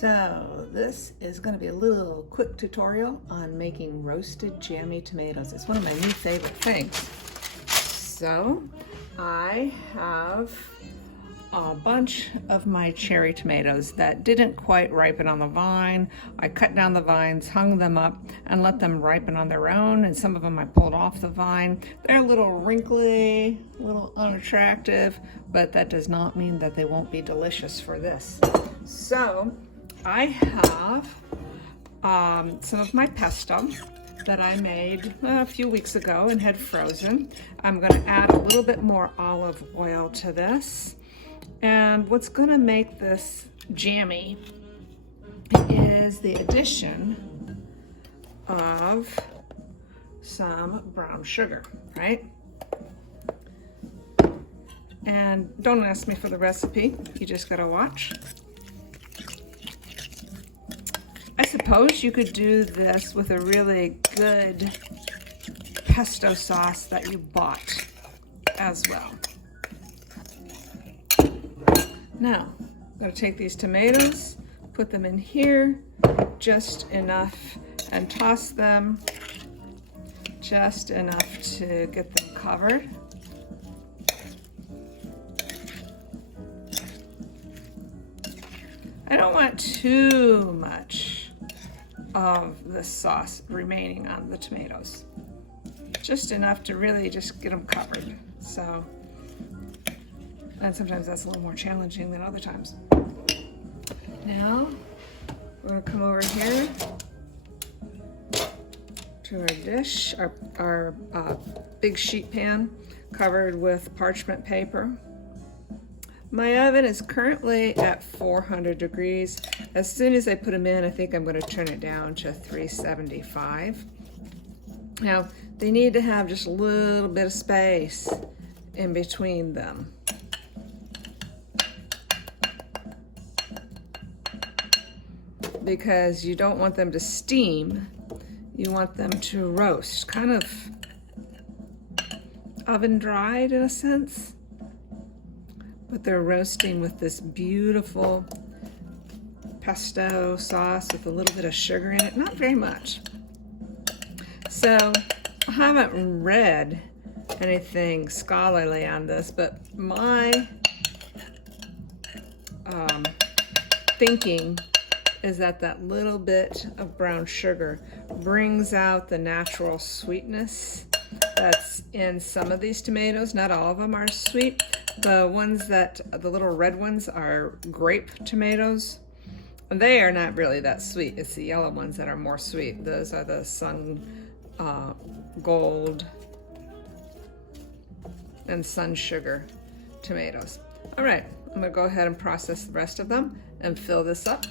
So this is going to be a little quick tutorial on making roasted jammy tomatoes. It's one of my new favorite things. So I have a bunch of my cherry tomatoes that didn't quite ripen on the vine. I cut down the vines, hung them up, and let them ripen on their own, and some of them I pulled off the vine. They're a little wrinkly, a little unattractive, but that does not mean that they won't be delicious for this. So I have some of my pesto that I made a few weeks ago and had frozen. I'm going to add a little bit more olive oil to this. And what's going to make this jammy is the addition of some brown sugar, right? And don't ask me for the recipe, you just gotta watch. I suppose you could do this with a really good pesto sauce that you bought as well. Now, I'm going to take these tomatoes, put them in here, just enough, and toss them just enough to get them covered. I don't want too much of the sauce remaining on the tomatoes. Just enough to really just get them covered. So. And sometimes that's a little more challenging than other times. Now, we're gonna come over here to our dish, our big sheet pan covered with parchment paper. My oven is currently at 400 degrees. As soon as I put them in, I think I'm gonna turn it down to 375. Now, they need to have just a little bit of space in between them. Because you don't want them to steam, you want them to roast, kind of oven dried in a sense, but they're roasting with this beautiful pesto sauce with a little bit of sugar in it, not very much. So I haven't read anything scholarly on this, but my thinking is that that little bit of brown sugar brings out the natural sweetness that's in some of these tomatoes. Not all of them are sweet. The ones that, the little red ones are grape tomatoes. They are not really that sweet. It's the yellow ones that are more sweet. Those are the sun gold and sun sugar tomatoes. All right, I'm gonna go ahead and process the rest of them and fill this up.